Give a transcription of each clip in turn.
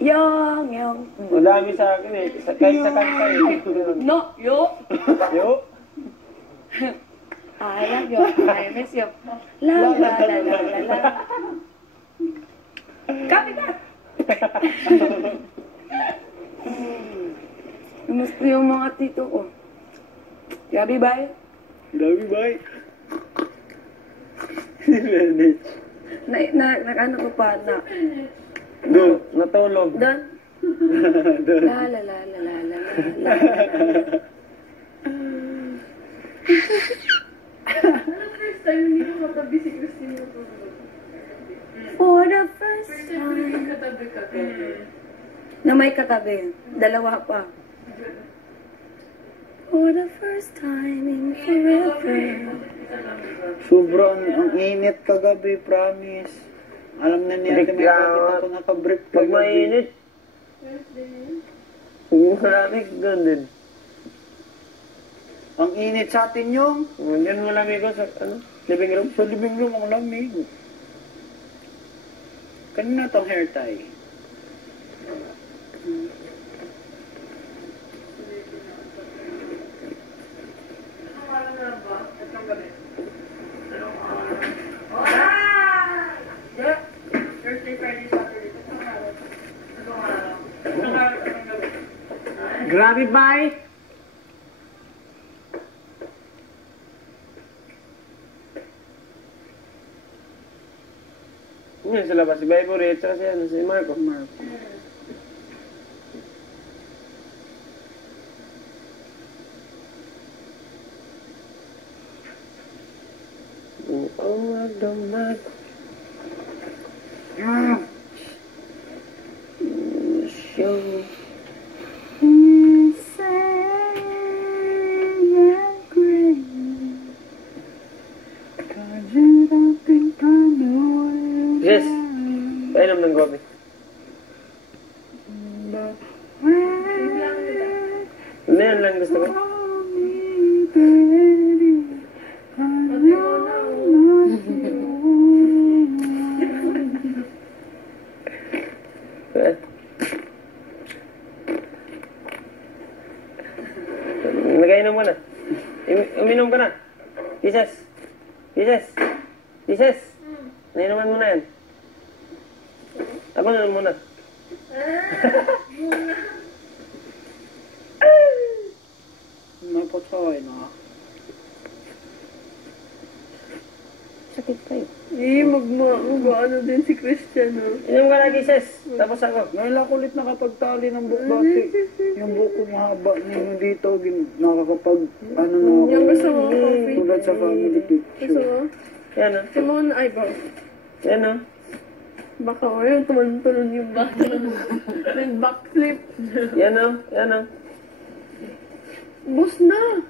Yang. Madami sa akin eh. Kahit sa kanta eh. No, yo. Yo. I love you. I miss you. La la la la la la. Copy that. Gusto yung mga tito ko. Gabi bye. Gabi bye. Ano ko pa na. Doon, natulog. Doon. La la la la la la la. First time hindi ko katabi si Christine na tulog. For the first First time hindi time. katabi ka. Na may katabi. Dalawa pa. For the first time in forever. Sobrang ang init kagabi, promise. Alam na niya, may kapit ako nakabrick Pag kagabi. mainit. Maraming doon din. Ang init sa atin yung Yan malamig ko sa living room. sa living room, ang lamig. Kanina tong hair tie. Anong araw na ba? Itong gabi. Thursday, Friday, Saturday. Itong araw. Itong gabi. Grabe bye! Yan sa labas, si Bible Red, saka si Marco. Show. Yes. Painom ng gobi. Ano yan lang gusto ko? Nagainom ka na. Uminom ka na. Jesus. Jesus. Jesus. Nainuman mo na yan. Ako na muna. Napataway na. Sakit pa yun. Mag-ano din si Christian, no? Inom ka na, Jesus. Tapos ako. Ngayon lang ulit nakapagtali ng bukbati. Yung buko mahaba niyo dito, nakakapag, ano na ako. Yung gusto mo, coffee. Tulad sa family Gusto picture. mo? Yan o. Simon eyebrow. Yan o. Baka o yung tumalon yung back. Then backflip. Yan o. Yan o. Bus na!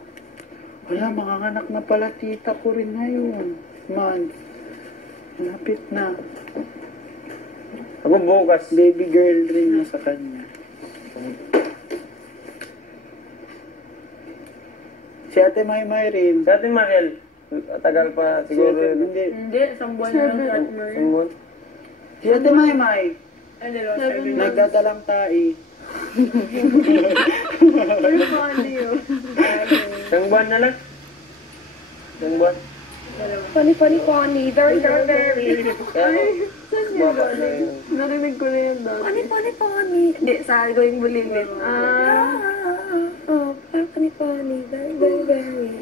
Wala, manganganak na pala tita ko rin ngayon. Man, lapit na. Ako bukas. Baby girl rin na sa kanya. Si Ate Maymay rin. Sa atin, Mariel. Tagal pa siguro. Hindi. Hindi, isang buwan na lang sa Atmer. Sumon. Si Ate Maymay. Ano, Nagdadalang tai. Very funny yun. Isang buwan na lang. Isang buwan. Funny. Very. Kaya ako. Guwapa na yun. Narinig ko na yan dati. Funny. Hindi, sa going bulilit. Funny. Very.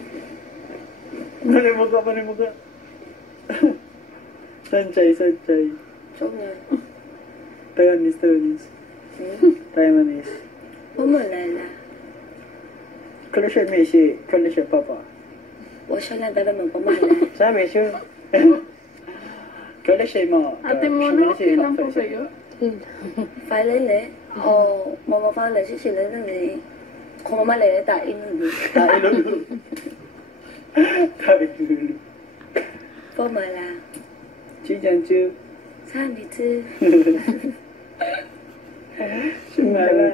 Panimuga. Sanchay. So, nga. Taiwanese. Taiwanese. Mamalala. 可能是妹系，可能是爸爸，我现在在门口买了。 Sabi, sure. 可能是嘛？ Ate mo na, okay lang po kayo? 快嚟嚟，我翻嚟之前咧，你我媽媽嚟咧打印你，大陆，大陆，幫埋啦，即將就三米之，去买了。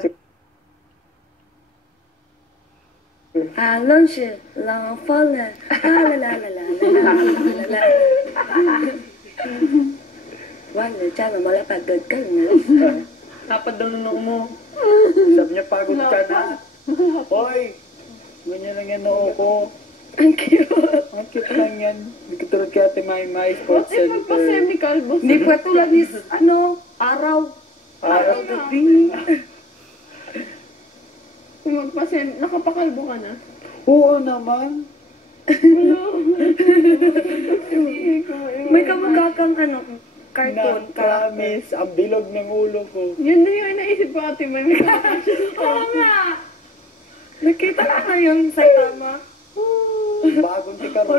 啊，冷是冷风了，啦，完了，家人冇嚟白個根啊， Dapat daw nunong mo. Sabi niya, pagod ka na. Hoy, ganyan lang yan noo ko. Ang cute. Ang cute lang yan. Hindi ko tulad kay Ate Maymay, What Sports if Center. magpa-semi-calvo Hindi siya? pa tulad ni, araw. Araw gabi. Kung nakapakalbo ka na. Oo naman. May kamukha kang cartoon Na, character. promise, ang bilog ng ulo ko. Yun na yung naisip ko, ate. May Oo nga. Nakita ka na yung Saitama. Bagong tikar